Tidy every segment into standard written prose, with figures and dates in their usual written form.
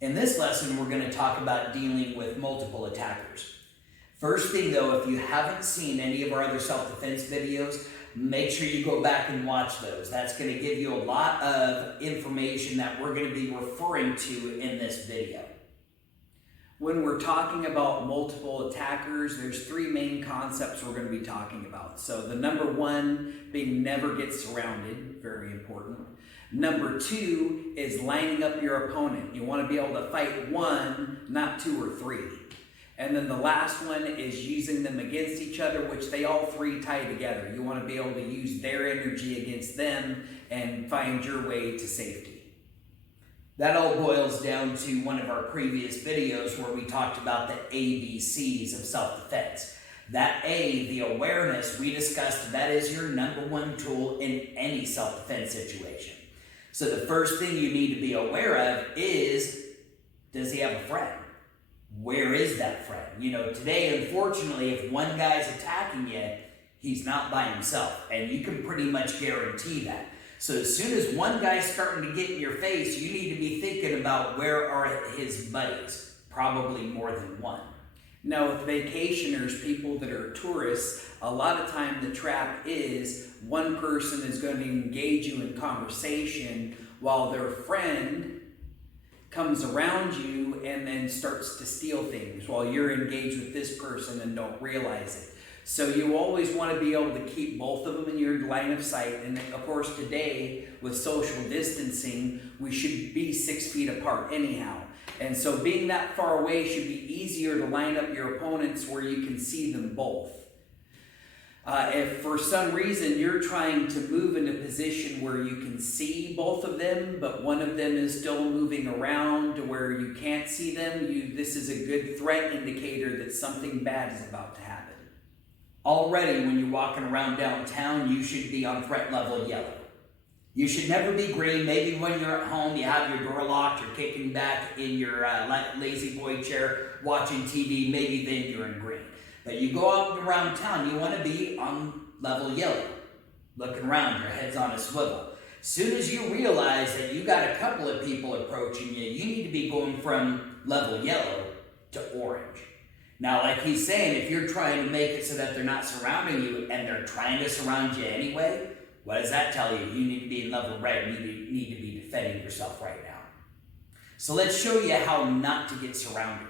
In this lesson, we're going to talk about dealing with multiple attackers. First thing though, if you haven't seen any of our other self-defense videos, make sure you go back and watch those. That's going to give you a lot of information that we're going to be referring to in this video. When we're talking about multiple attackers, there's three main concepts we're going to be talking about. So the number one being never get surrounded, very important. Number two is lining up your opponent. You want to be able to fight one, not two or three. And then the last one is using them against each other, which they all three tie together. You want to be able to use their energy against them and find your way to safety. That all boils down to one of our previous videos where we talked about the ABCs of self-defense. That A, the awareness, we discussed that is your number one tool in any self-defense situation. So the first thing you need to be aware of is, does he have a friend? Where is that friend? You know, today, unfortunately, if one guy's attacking you, he's not by himself. And you can pretty much guarantee that. So as soon as one guy's starting to get in your face, you need to be thinking about where are his buddies. Probably more than one. Now with vacationers, people that are tourists, a lot of time the trap is one person is going to engage you in conversation while their friend comes around you and then starts to steal things while you're engaged with this person and don't realize it. So you always want to be able to keep both of them in your line of sight. And of course today with social distancing, we should be 6 feet apart anyhow. And so being that far away should be easier to line up your opponents where you can see them both. If for some reason you're trying to move in a position where you can see both of them, but one of them is still moving around to where you can't see them, this is a good threat indicator that something bad is about to happen. Already when you're walking around downtown, you should be on threat level yellow. You should never be green. Maybe when you're at home, you have your door locked, you're kicking back in your lazy boy chair, watching TV, maybe then you're in green. But you go out around town, you want to be on level yellow. Looking around, your head's on a swivel. As soon as you realize that you got a couple of people approaching you, you need to be going from level yellow to orange. Now, like he's saying, if you're trying to make it so that they're not surrounding you and they're trying to surround you anyway, what does that tell you? You need to be in level red. You need to be defending yourself right now. So let's show you how not to get surrounded.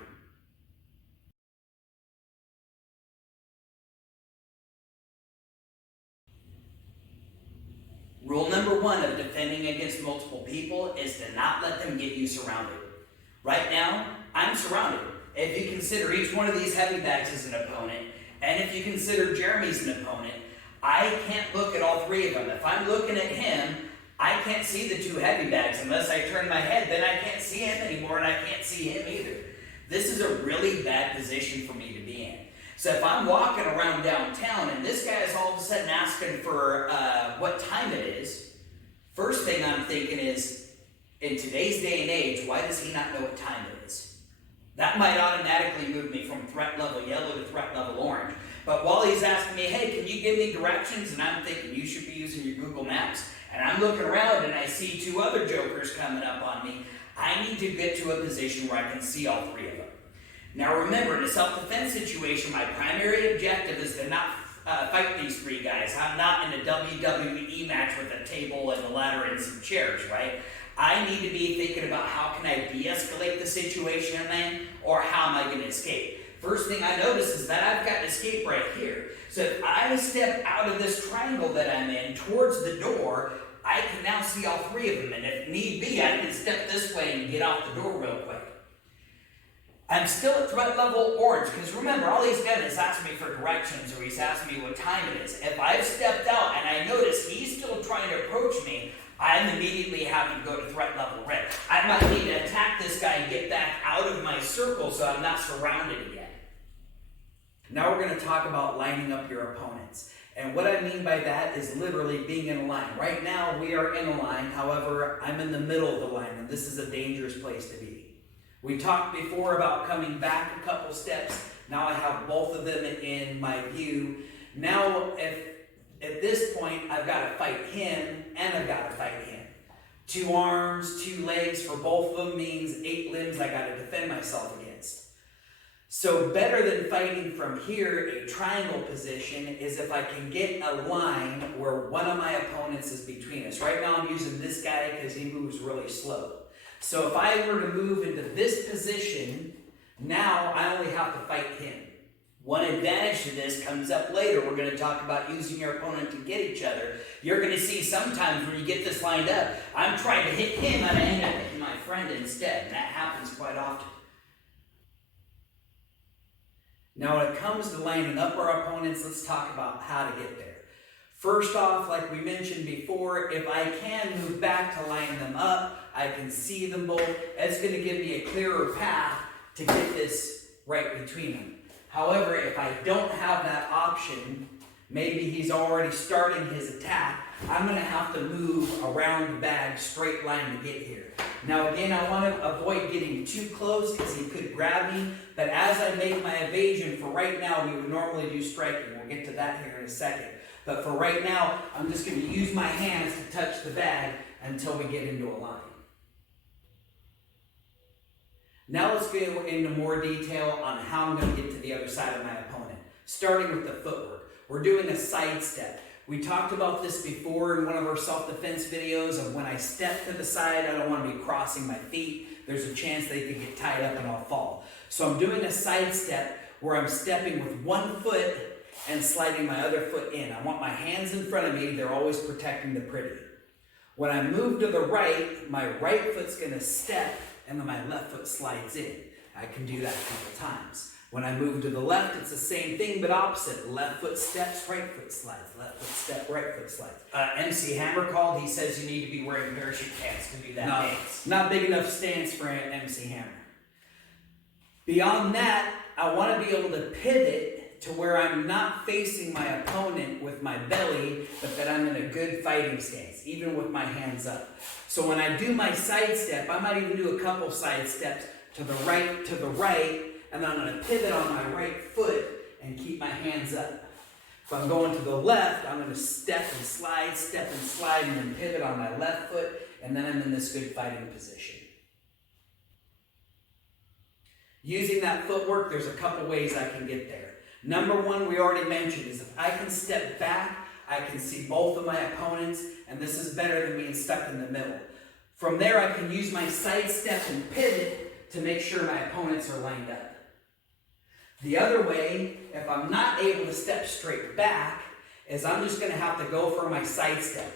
Rule number one of defending against multiple people is to not let them get you surrounded. Right now, I'm surrounded. If you consider each one of these heavy bags as an opponent, and if you consider Jeremy's an opponent, I can't look at all three of them. If I'm looking at him, I can't see the two heavy bags. Unless I turn my head, then I can't see him anymore, and I can't see him either. This is a really bad position for me to be in. So if I'm walking around downtown, and this guy is all of a sudden asking for what time it is, first thing I'm thinking is, in today's day and age, why does he not know what time it is? That might automatically move me from threat level yellow to threat level orange. But while he's asking me, hey, can you give me directions? And I'm thinking you should be using your Google Maps. And I'm looking around and I see two other jokers coming up on me. I need to get to a position where I can see all three of them. Now remember, in a self-defense situation, my primary objective is to not fight these three guys. I'm not in a WWE match with a table and a ladder and some chairs, right? I need to be thinking about how can I de-escalate the situation I'm in, or how am I going to escape? First thing I notice is that I've got an escape right here. So if I step out of this triangle that I'm in towards the door, I can now see all three of them. And if need be, I can step this way and get out the door real quick. I'm still at threat level orange, because remember, all he's done is ask me for directions, or he's asking me what time it is. If I've stepped out and I notice he's still trying to approach me, I'm immediately having to go to threat level red. I might need to attack this guy and get back out of my circle so I'm not surrounded again. Now we're going to talk about lining up your opponents. And what I mean by that is literally being in a line. Right now we are in a line, however, I'm in the middle of the line, and this is a dangerous place to be. We talked before about coming back a couple steps. Now I have both of them in my view. Now, at this point, I've got to fight him and I've got to fight him. 2 arms, 2 legs for both of them means 8 limbs I got to defend myself against. So better than fighting from here, a triangle position, is if I can get a line where one of my opponents is between us. Right now I'm using this guy because he moves really slow. So if I were to move into this position, now I only have to fight him. One advantage to this comes up later. We're going to talk about using your opponent to get each other. You're going to see sometimes when you get this lined up, I'm trying to hit him and I end up hitting my friend instead. And that happens quite often. Now when it comes to lining up our opponents, let's talk about how to get there. First off, like we mentioned before, if I can move back to line them up, I can see them both. It's going to give me a clearer path to get this right between them. However, if I don't have that option, maybe he's already starting his attack, I'm going to have to move around the bag straight line to get here. Now again, I want to avoid getting too close because he could grab me, but as I make my evasion, for right now, we would normally do striking. We'll get to that here in a second. But for right now, I'm just going to use my hands to touch the bag until we get into a line. Now let's go into more detail on how I'm going to get to the other side of my opponent, starting with the footwork. We're doing a side step. We talked about this before in one of our self-defense videos of when I step to the side, I don't want to be crossing my feet. There's a chance they could get tied up and I'll fall. So I'm doing a side step where I'm stepping with one foot and sliding my other foot in. I want my hands in front of me. They're always protecting the pretty. When I move to the right, my right foot's going to step and then my left foot slides in. I can do that a couple times. When I move to the left, it's the same thing, but opposite. Left foot steps, right foot slides. Left foot step, right foot slides. MC Hammer called. He says you need to be wearing parachute pants to do that dance. Not big enough stance for MC Hammer. Beyond that, I want to be able to pivot to where I'm not facing my opponent with my belly, but that I'm in a good fighting stance, even with my hands up. So when I do my side step, I might even do a couple side steps to the right, and then I'm going to pivot on my right foot and keep my hands up. If I'm going to the left, I'm going to step and slide, and then pivot on my left foot, and then I'm in this good fighting position. Using that footwork, there's a couple ways I can get there. Number one, we already mentioned, is if I can step back, I can see both of my opponents, and this is better than being stuck in the middle. From there, I can use my side step and pivot to make sure my opponents are lined up. The other way, if I'm not able to step straight back, is I'm just going to have to go for my side step.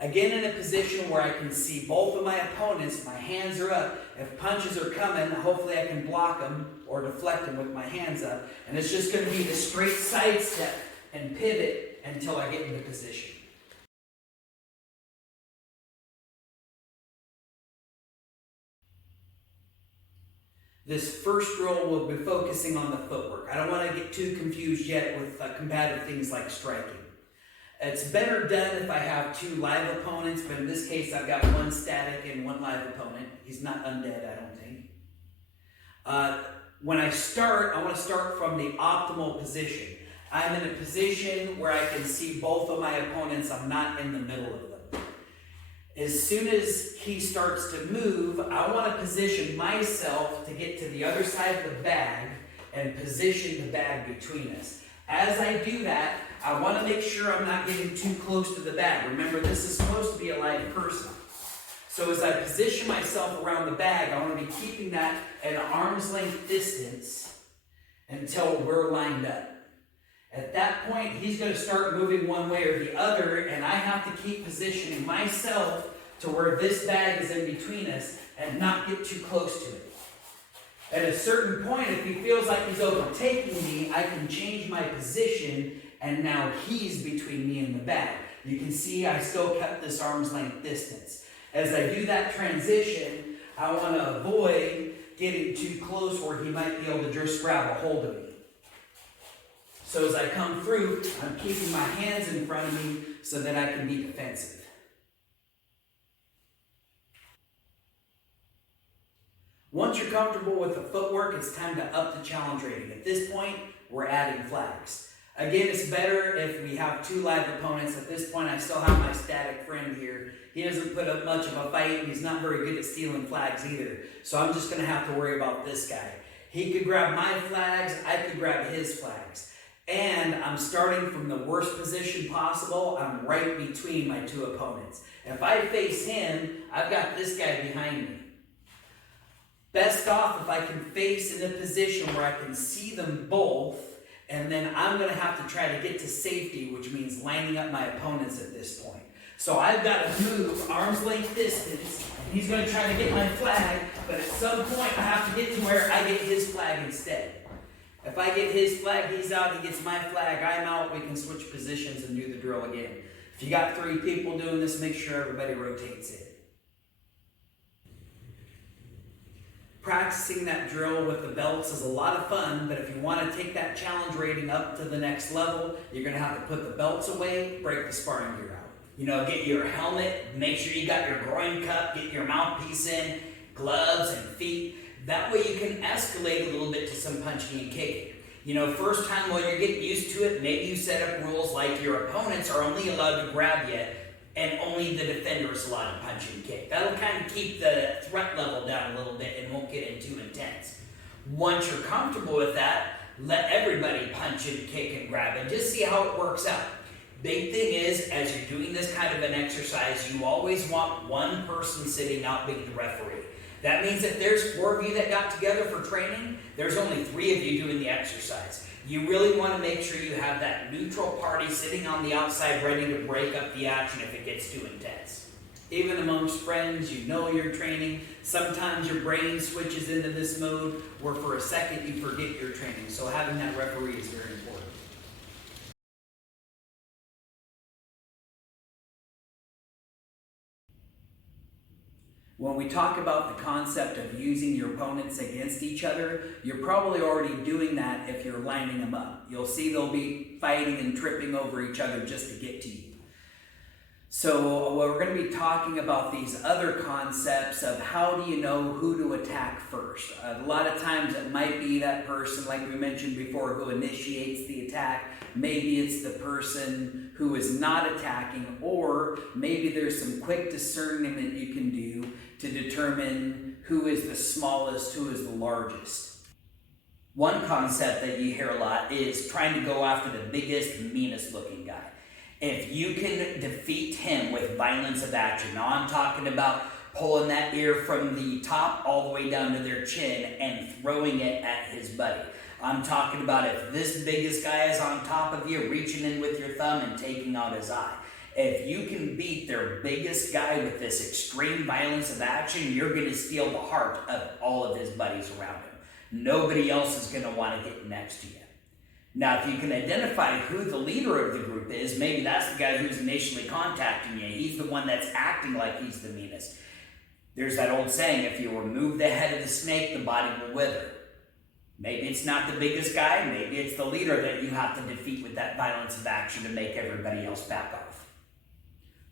Again, in a position where I can see both of my opponents, my hands are up. If punches are coming, hopefully I can block them or deflect them with my hands up. And it's just going to be the straight side step and pivot until I get into position. This first drill will be focusing on the footwork. I don't want to get too confused yet with combative things like striking. It's better done if I have 2 live opponents, but in this case I've got 1 static and 1 live opponent. He's not undead, I don't think. When I start, I want to start from the optimal position. I'm in a position where I can see both of my opponents. I'm not in the middle of them. As soon as he starts to move, I want to position myself to get to the other side of the bag and position the bag between us. As I do that, I want to make sure I'm not getting too close to the bag. Remember, this is supposed to be a live person. So as I position myself around the bag, I want to be keeping that at an arm's length distance until we're lined up. At that point, he's going to start moving one way or the other, and I have to keep positioning myself to where this bag is in between us and not get too close to it. At a certain point, if he feels like he's overtaking me, I can change my position, and now he's between me and the bag. You can see I still kept this arm's length distance. As I do that transition, I want to avoid getting too close where he might be able to just grab a hold of me. So as I come through, I'm keeping my hands in front of me so that I can be defensive. Once you're comfortable with the footwork, it's time to up the challenge rating. At this point, we're adding flags. Again, it's better if we have two live opponents. At this point, I still have my static friend here. He doesn't put up much of a fight, and he's not very good at stealing flags either. So I'm just going to have to worry about this guy. He could grab my flags, I could grab his flags. And I'm starting from the worst position possible. I'm right between my two opponents. If I face him, I've got this guy behind me. Best off if I can face in a position where I can see them both, and then I'm going to have to try to get to safety, which means lining up my opponents at this point. So I've got to move arm's length distance. He's going to try to get my flag, but at some point I have to get to where I get his flag instead. If I get his flag, he's out, he gets my flag, I'm out, we can switch positions and do the drill again. If you got 3 people doing this, make sure everybody rotates in. Practicing that drill with the belts is a lot of fun, but if you want to take that challenge rating up to the next level, you're going to have to put the belts away, break the sparring gear out. You know, get your helmet, make sure you got your groin cup, get your mouthpiece in, gloves and feet. That way you can escalate a little bit to some punching and kicking. You know, first time while you're getting used to it, maybe you set up rules like your opponents are only allowed to grab you and only the defender is allowed to punch and kick. That'll kind of keep the threat level down a little bit and won't get in too intense. Once you're comfortable with that, let everybody punch and kick and grab and just see how it works out. Big thing is, as you're doing this kind of an exercise, you always want one person sitting out being the referee. That means if there's 4 of you that got together for training, there's only 3 of you doing the exercise. You really want to make sure you have that neutral party sitting on the outside ready to break up the action if it gets too intense. Even amongst friends, you know you're training. Sometimes your brain switches into this mode where for a second you forget you're training. So having that referee is very important. When we talk about the concept of using your opponents against each other, you're probably already doing that if you're lining them up. You'll see they'll be fighting and tripping over each other just to get to you. So we're going to be talking about these other concepts of how do you know who to attack first. A lot of times it might be that person, like we mentioned before, who initiates the attack. Maybe it's the person who is not attacking, or maybe there's some quick discernment you can do to determine who is the smallest, who is the largest. One concept that you hear a lot is trying to go after the biggest, meanest looking guy. If you can defeat him with violence of action, now I'm talking about pulling that ear from the top all the way down to their chin and throwing it at his buddy. I'm talking about if this biggest guy is on top of you, reaching in with your thumb and taking out his eye. If you can beat their biggest guy with this extreme violence of action, you're going to steal the heart of all of his buddies around him. Nobody else is going to want to get next to you. Now, if you can identify who the leader of the group is, maybe that's the guy who's initially contacting you. He's the one that's acting like he's the meanest. There's that old saying, if you remove the head of the snake, the body will wither. Maybe it's not the biggest guy, maybe it's the leader that you have to defeat with that violence of action to make everybody else back off.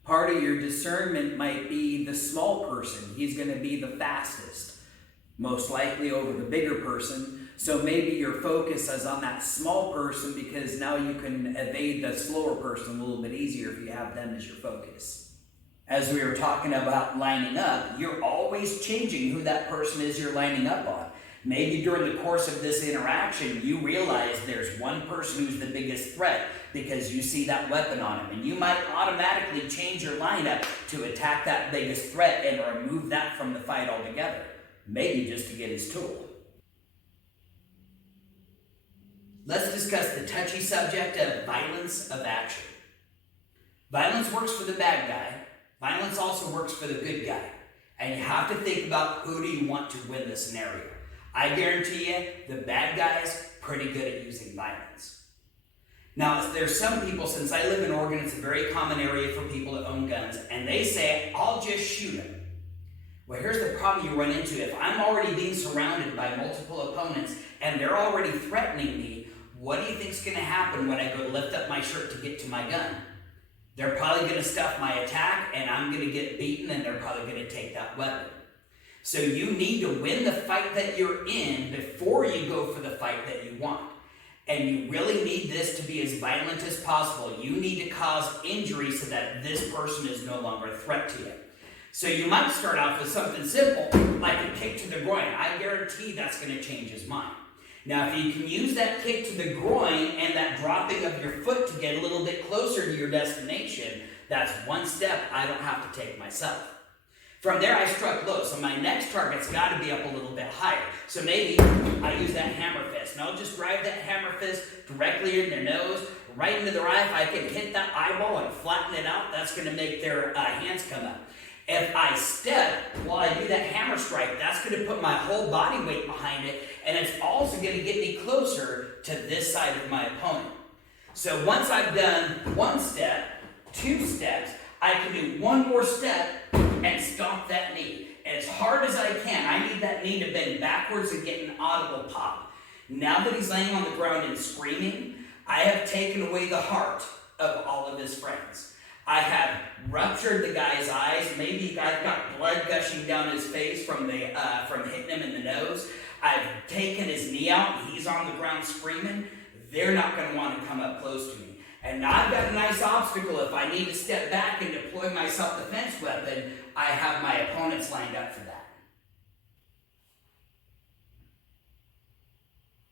Part of your discernment might be the small person. He's going to be the fastest, most likely over the bigger person. So maybe your focus is on that small person because now you can evade the slower person a little bit easier if you have them as your focus. As we were talking about lining up, you're always changing who that person is you're lining up on. Maybe during the course of this interaction, you realize there's one person who's the biggest threat because you see that weapon on him. And you might automatically change your lineup to attack that biggest threat and remove that from the fight altogether. Maybe just to get his tool. Let's discuss the touchy subject of violence of action. Violence works for the bad guy. Violence also works for the good guy. And you have to think about who do you want to win the scenario. I guarantee you, the bad guy's pretty good at using violence. Now, there's some people, since I live in Oregon, it's a very common area for people that own guns, and they say, I'll just shoot him. Well, here's the problem you run into. If I'm already being surrounded by multiple opponents, and they're already threatening me, what do you think's going to happen when I go to lift up my shirt to get to my gun? They're probably going to stuff my attack, and I'm going to get beaten, and they're probably going to take that weapon. So you need to win the fight that you're in before you go for the fight that you want. And you really need this to be as violent as possible. You need to cause injury so that this person is no longer a threat to you. So you might start off with something simple, like a kick to the groin. I guarantee that's going to change his mind. Now, if you can use that kick to the groin and that dropping of your foot to get a little bit closer to your destination, that's one step I don't have to take myself. From there, I struck low, so my next target's got to be up a little bit higher. So maybe I use that hammer fist, and I'll just drive that hammer fist directly in their nose, right into their eye. If I can hit that eyeball and flatten it out, that's going to make their hands come up. If I step while I do that hammer strike, that's going to put my whole body weight behind it, and it's also going to get me closer to this side of my opponent. So once I've done one step, two steps, I can do one more step and stomp that knee. As hard as I can, I need that knee to bend backwards and get an audible pop. Now that he's laying on the ground and screaming, I have taken away the heart of all of his friends. I have ruptured the guy's eyes. Maybe I've got blood gushing down his face from hitting him in the nose. I've taken his knee out and he's on the ground screaming. They're not going to want to come up close to me. And now I've got a nice obstacle. If I need to step back and deploy my self-defense weapon, I have my opponents lined up for that.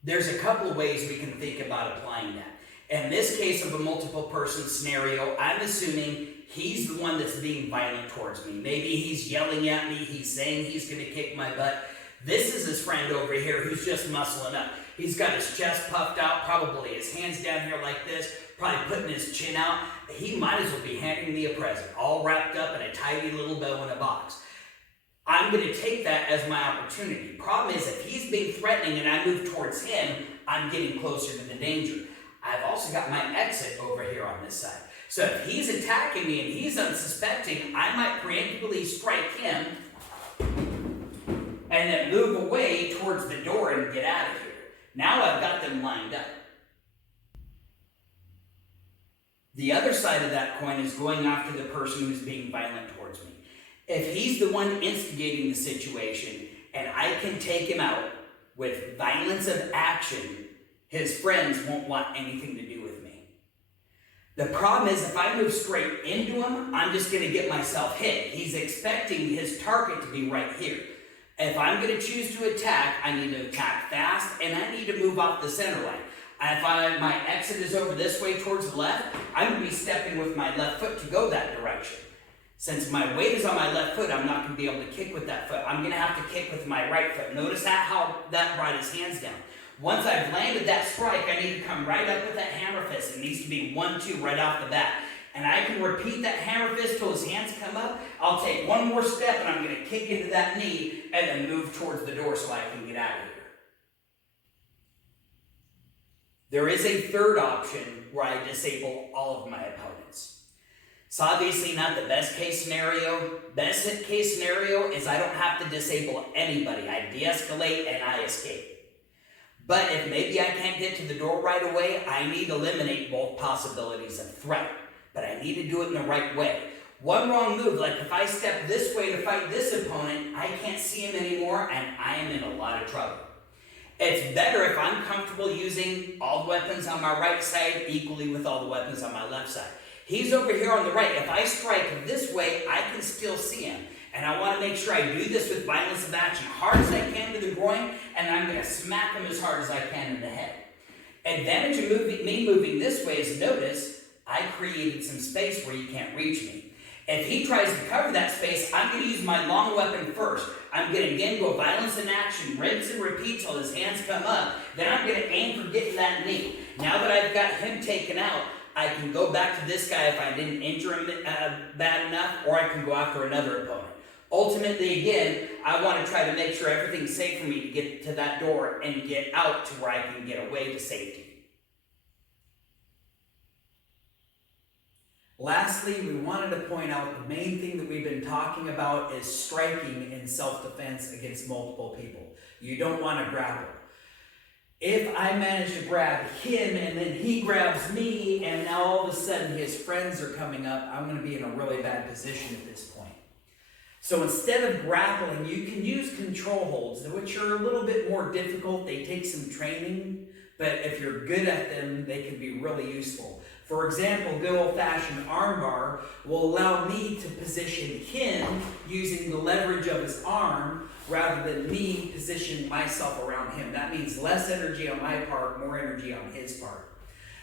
There's a couple of ways we can think about applying that. In this case of a multiple person scenario, I'm assuming he's the one that's being violent towards me. Maybe he's yelling at me, he's saying he's going to kick my butt. This is his friend over here who's just muscling up. He's got his chest puffed out, probably his hands down here like this, probably putting his chin out. He might as well be handing me a present, all wrapped up in a tidy little bow in a box. I'm going to take that as my opportunity. Problem is, if he's being threatening and I move towards him, I'm getting closer to the danger. I've also got my exit over here on this side. So if he's attacking me and he's unsuspecting, I might preemptively strike him and then move away towards the door and get out of here. Now I've got them lined up. The other side of that coin is going after the person who's being violent towards me. If he's the one instigating the situation and I can take him out with violence of action, his friends won't want anything to do with me. The problem is if I move straight into him, I'm just going to get myself hit. He's expecting his target to be right here. If I'm going to choose to attack, I need to attack fast and I need to move off the center line. If my exit is over this way towards the left, I'm going to be stepping with my left foot to go that direction. Since my weight is on my left foot, I'm not going to be able to kick with that foot. I'm going to have to kick with my right foot. Notice how that brought his hands down. Once I've landed that strike, I need to come right up with that hammer fist. It needs to be 1-2 right off the bat. And I can repeat that hammer fist till his hands come up. I'll take one more step and I'm going to kick into that knee and then move towards the door so I can get out of here. There is a third option where I disable all of my opponents. It's obviously not the best case scenario. Best case scenario is I don't have to disable anybody. I de-escalate and I escape. But if maybe I can't get to the door right away, I need to eliminate both possibilities of threat. But I need to do it in the right way. One wrong move, like if I step this way to fight this opponent, I can't see him anymore and I am in a lot of trouble. It's better if I'm comfortable using all the weapons on my right side equally with all the weapons on my left side. He's over here on the right. If I strike this way, I can still see him. And I want to make sure I do this with violence of action, hard as I can to the groin, and I'm going to smack him as hard as I can in the head. Advantage of me moving this way is, notice, I created some space where you can't reach me. If he tries to cover that space, I'm going to use my long weapon first. I'm going to again go violence in action, rinse and repeat till his hands come up. Then I'm going to aim for getting that knee. Now that I've got him taken out, I can go back to this guy if I didn't injure him bad enough, or I can go after another opponent. Ultimately, again, I want to try to make sure everything's safe for me to get to that door and get out to where I can get away to safety. Lastly, we wanted to point out the main thing that we've been talking about is striking in self-defense against multiple people. You don't want to grapple. If I manage to grab him and then he grabs me and now all of a sudden his friends are coming up, I'm going to be in a really bad position at this point. So instead of grappling, you can use control holds, which are a little bit more difficult. They take some training, but if you're good at them, they can be really useful. For example, good old-fashioned armbar will allow me to position him using the leverage of his arm rather than me position myself around him. That means less energy on my part, more energy on his part.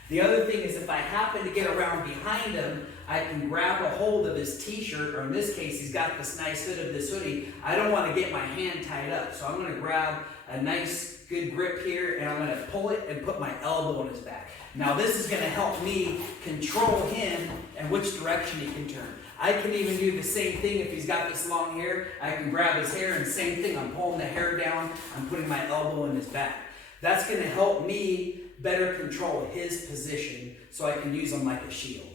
The other thing is if I happen to get around behind him, I can grab a hold of his t-shirt, or in this case, he's got this nice hood of this hoodie. I don't want to get my hand tied up, so I'm going to grab a nice, good grip here, and I'm going to pull it and put my elbow on his back. Now this is going to help me control him and which direction he can turn. I can even do the same thing if he's got this long hair. I can grab his hair and same thing, I'm pulling the hair down, I'm putting my elbow in his back. That's going to help me better control his position so I can use him like a shield.